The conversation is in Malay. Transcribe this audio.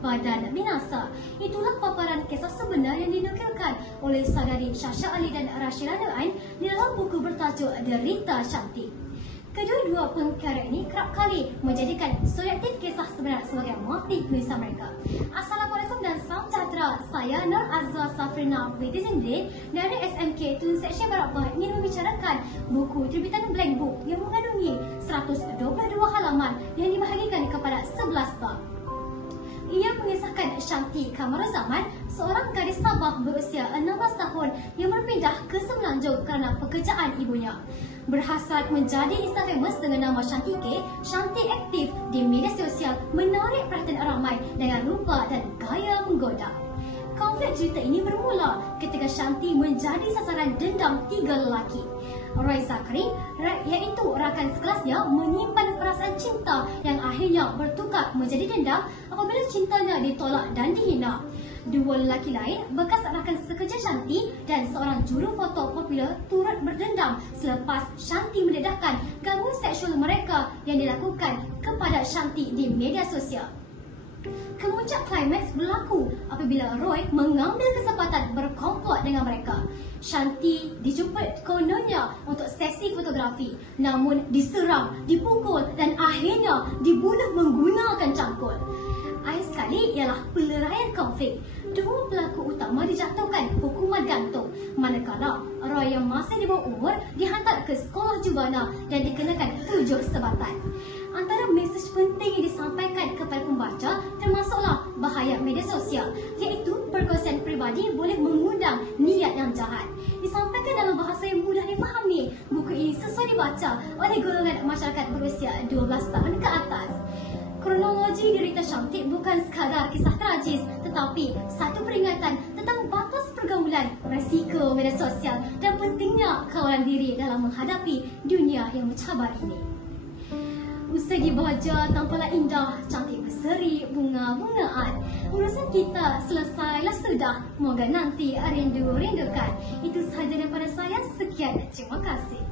badan binasa. Itulah paparan kisah sebenar yang dinukilkan oleh saudari Syasha Ali dan Rashida Nuan di dalam buku bertajuk Derita Cantik. Kedua-dua pengkarya ini kerap kali menjadikan subjektif kisah sebenar sebagai motif tulisan mereka. Assalamualaikum dan salam sejahtera. Saya Nur Azwa Safrina Pwiti Zindri dari SMK Tun Seksyen Barabah ingin membicarakan buku terbitan Blank Book yang mengandungi 122 halaman yang dibahagikan kepada 11 bab. Ia mengisahkan Shanti Kamaruzaman, seorang gadis Sabah berusia 16 tahun yang berpindah ke Semenanjung kerana pekerjaan ibunya. Berhasrat menjadi Insta-famous dengan nama Shanti K, Shanti aktif di media sosial menarik perhatian ramai dengan rupa dan gaya menggoda. Konflik cerita ini bermula ketika Shanti menjadi sasaran dendam 3 lelaki. Roy Zakri, iaitu rakan sekelasnya, menyimpan perasaan cinta yang akhirnya bertukar menjadi dendam apabila cintanya ditolak dan dihina. Dua lelaki lain, bekas rakan sekerja Shanti dan seorang juru foto popular turut berdendam selepas Shanti mendedahkan gangguan seksual mereka yang dilakukan kepada Shanti di media sosial. Kemuncak klimaks berlaku apabila Roy mengambil kesempatan berkomplot dengan mereka. Shanti dijemput kononnya untuk sesi fotografi, namun diserang, dipukul dan akhirnya dibunuh menggunakan cangkul. Akhir sekali ialah peleraian konflik. Dua pelaku utama dijatuhkan hukuman gantung, manakala Roy yang masih di bawah umur dihantar ke sekolah jubana dan dikenakan 7 sebatan. Antara mesej penting yang disampaikan kepada pembaca termasuklah bahaya media sosial, iaitu perkongsian peribadi boleh mengundang niat yang jahat. Disampaikan dalam bahasa yang mudah difahami, buku ini sesuai dibaca oleh golongan masyarakat berusia 12 tahun ke atas. Kronologi Derita Cantik bukan sekadar kisah tragis, tetapi satu peringatan tentang batas pergaulan, resiko media sosial dan pentingnya kawalan diri dalam menghadapi dunia yang mencabar ini. Segi bahagia tampalah indah, cantik berseri bunga-bungaan. Urusan kita selesailah sudah, moga nanti rindu-rindukan. Itu sahaja daripada saya, sekian, terima kasih.